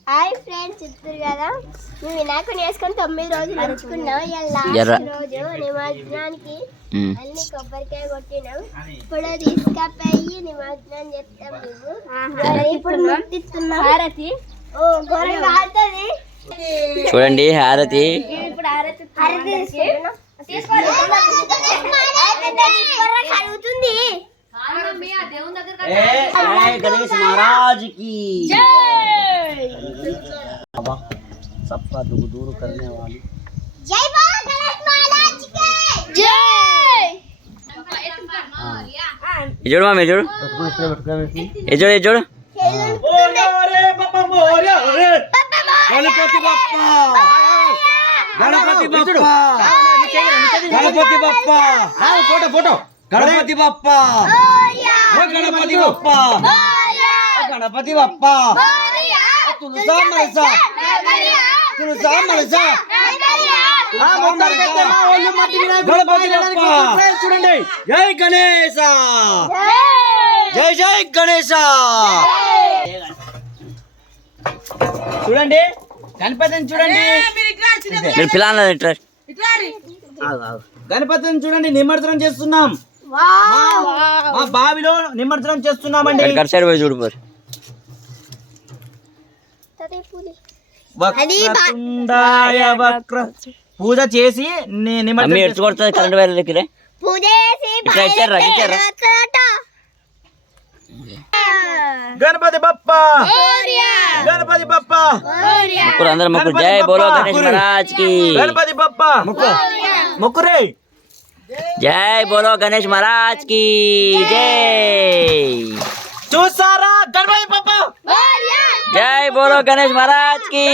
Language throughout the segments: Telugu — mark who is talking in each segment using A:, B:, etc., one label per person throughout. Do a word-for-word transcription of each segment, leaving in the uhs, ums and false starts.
A: హాయ్ ఫ్రెండ్స్, చెప్తారు కదా మేము వినాయకుని వేసుకొని తొమ్మిది రోజులు నడుచుకున్నాం. ఇలా లాస్ట్ రోజు నిమజ్జనానికి అన్ని కొబ్బరికాయ కొట్టినాం. ఇప్పుడు తీసుకపోయి నిమజ్జనం చేస్తాం. మేము ఇప్పుడు ముట్టిస్తున్నాం హారతి. ఓ ఘోరంగా ఆడుతుంది
B: చూడండి హారతి.
A: ఇప్పుడు హారతి హారతి కలుగుతుంది.
B: గణేష్ महाराज की जय। सबका दुख दूर करने वाली
A: जय बोलो गणेश महाराज की जय।
B: ये जोड़ मामे जोड़ ये जोड़ ये जोड़
C: अरे बाप्पा मोरया अरे गणपति बाप्पा गणपति बाप्पा गणपति बाप्पा फोटो फोटो गणपति बाप्पा गणपति बाप्पा गणपति बाप्पा तुलसा मनसा तुलसा मनसा गणपति बाप्पा చూడండి జై గణేశ జై జై గణేశ చూడండి గణపతిని చూడండి
B: మీరు పిల్లలు ఇట్లా
C: గణపతిని చూడండి నిమజ్జనం చేస్తున్నాం. మా బావిలో నిమజ్జనం చేస్తున్నామండి.
B: కర్సారి పోయి చూడు పోరు.
C: వక్రతుండాయ వక్ర పూజ చేసి ని- నిమజ్జనం
B: మమ్మీ ఎడ్చు కొడుతుంది కరెంట్ వైర్ దగ్గరే.
A: పూజ చేసి
B: ఇట్లా ఇచ్చారా ఇచ్చారా
C: గణపతి బప్ప గణపతి బప్ప
B: ఇప్పుడు అందరూ మొక్కు జై బోలో గణేష్ మహారాజ్ కి
C: గణపతి బప్ప మొక్కురే
B: జై బోలో గణేష్ మహారాజ్ కి జై।
C: చూసారా గణపతి బప్ప
B: జై బోలో గణేష్ మహారాజ్ కి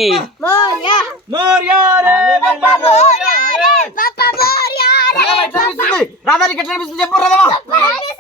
C: మోర్యా రే రాధానికి ఎట్లా అనిపిస్తుంది చెప్పు రాధా